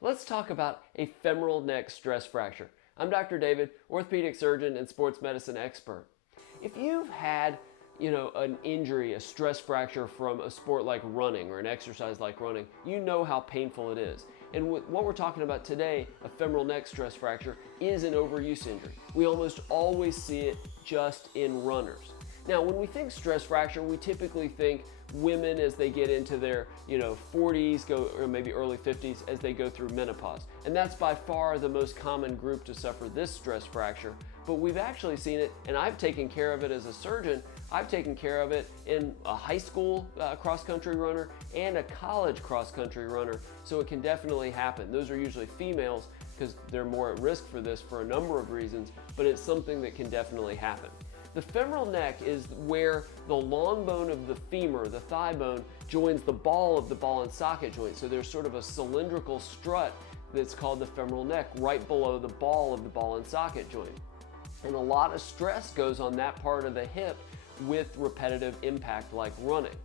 Let's talk about a femoral neck stress fracture. I'm Dr. David, orthopedic surgeon and sports medicine expert. If you've had, an injury, a stress fracture from a sport like running or an exercise like running, you know how painful it is. And what we're talking about today, a femoral neck stress fracture, is an overuse injury. We almost always see it just in runners. Now, when we think stress fracture, we typically think women as they get into their 40s, or maybe early 50s as they go through menopause. And that's by far the most common group to suffer this stress fracture. But we've actually seen it, and I've taken care of it as a surgeon. I've taken care of it in a high school cross-country runner and a college cross-country runner. So it can definitely happen. Those are usually females because they're more at risk for this for a number of reasons, but it's something that can definitely happen. The femoral neck is where the long bone of the femur, the thigh bone, joins the ball of the ball and socket joint. So there's sort of a cylindrical strut that's called the femoral neck right below the ball of the ball and socket joint. And a lot of stress goes on that part of the hip with repetitive impact like running.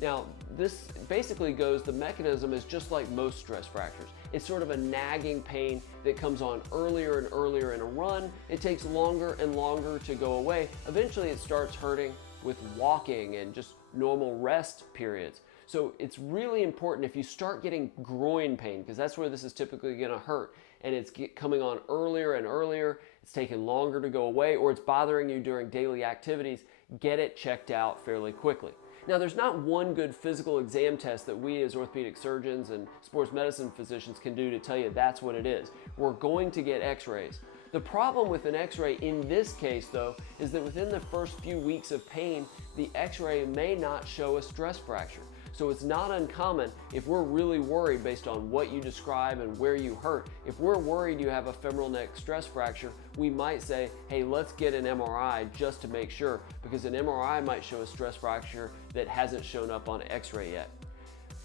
Now, this basically the mechanism is just like most stress fractures. It's sort of a nagging pain that comes on earlier and earlier in a run. It takes longer and longer to go away. Eventually it starts hurting with walking and just normal rest periods. So it's really important if you start getting groin pain, because that's where this is typically gonna hurt, and it's coming on earlier and earlier, it's taking longer to go away, or it's bothering you during daily activities, get it checked out fairly quickly. Now, there's not one good physical exam test that we as orthopedic surgeons and sports medicine physicians can do to tell you that's what it is. We're going to get x-rays. The problem with an x-ray in this case, though, is that within the first few weeks of pain, the x-ray may not show a stress fracture. So it's not uncommon if we're really worried based on what you describe and where you hurt. If we're worried you have a femoral neck stress fracture, we might say, hey, let's get an MRI just to make sure, because an MRI might show a stress fracture that hasn't shown up on an x-ray yet.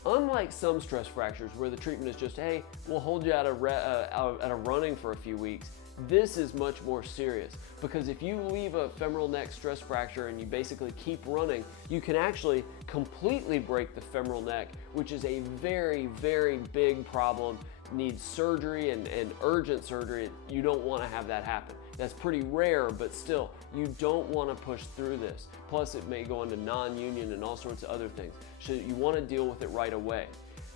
Unlike some stress fractures where the treatment is just, hey, we'll hold you out of running for a few weeks, this is much more serious, because if you leave a femoral neck stress fracture and you basically keep running, you can actually completely break the femoral neck, which is a very, very big problem, needs surgery and urgent surgery. You don't want to have that happen. That's pretty rare, but still, you don't want to push through this. Plus, it may go into non-union and all sorts of other things. So you want to deal with it right away.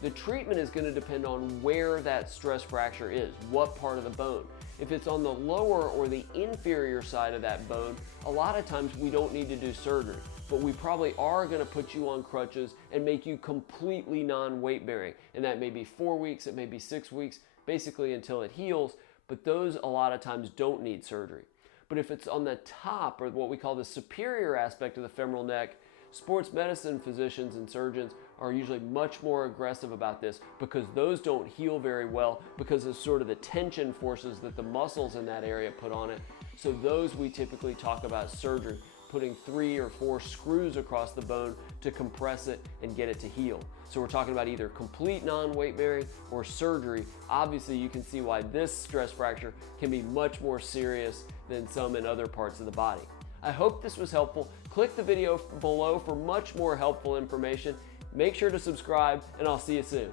The treatment is going to depend on where that stress fracture is, what part of the bone. If it's on the lower or the inferior side of that bone, a lot of times we don't need to do surgery, but we probably are going to put you on crutches and make you completely non-weight bearing. And that may be 4 weeks, it may be 6 weeks, basically until it heals, but those a lot of times don't need surgery. But if it's on the top, or what we call the superior aspect of the femoral neck, sports medicine physicians and surgeons are usually much more aggressive about this, because those don't heal very well because of sort of the tension forces that the muscles in that area put on it. So those we typically talk about surgery, putting 3 or 4 screws across the bone to compress it and get it to heal. So we're talking about either complete non-weight bearing or surgery. Obviously, you can see why this stress fracture can be much more serious than some in other parts of the body. I hope this was helpful. Click the video below for much more helpful information. Make sure to subscribe, and I'll see you soon.